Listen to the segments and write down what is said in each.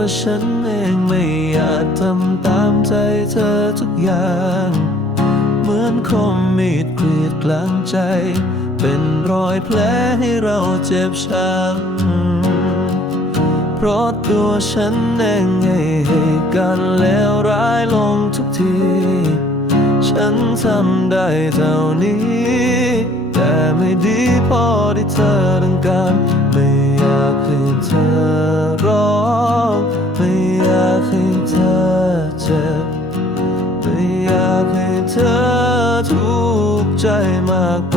เพราะตัวฉันเองไม่อยาจทำตามใจเธอทุกอย่าง เหมือนคมมีดกรีดกลางใจ เป็นรอยแผลให้เราเจ็บช้ำเพราะตัวฉันเองให้การณ์เลวร้ายลงทุกที ฉันทำได้เท่านี้ แต่ไม่ดีพอที่เธอต้องการไม่อยากให้เธอ ทุกข์ใจมากไป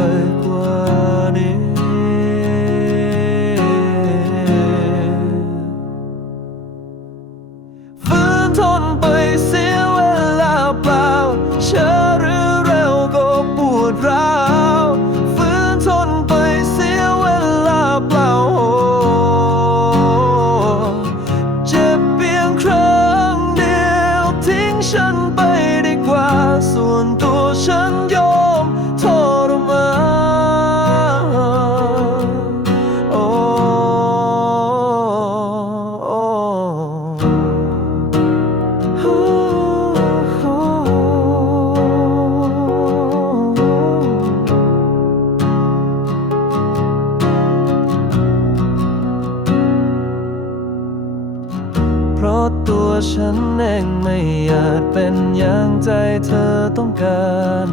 ตัวฉันเองไม่อาจเป็นอย่างใจเธอต้องการ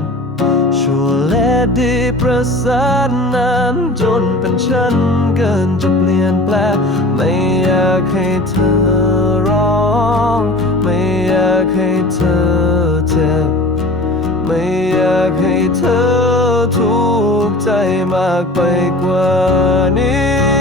ชั่วและดีประสานนั้นจนเป็นฉันเกินจะเปลี่ยนแปลงไม่อยากให้เธอร้อง ไม่อยากให้เธอเจ็บ ไม่อยากให้เธอทุกข์ใจมากไปกว่านี้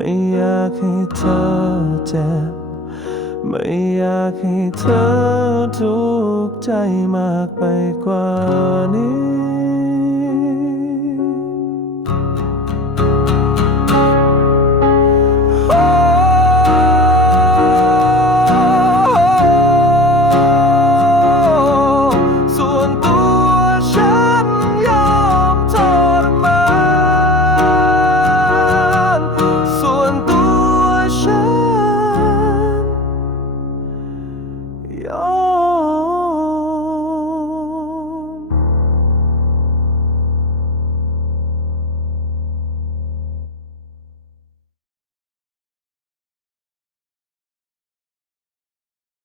ไม่อยากให้เธอเจ็บ ไม่อยากให้เธอทุกข์ใจมากไปกว่านี้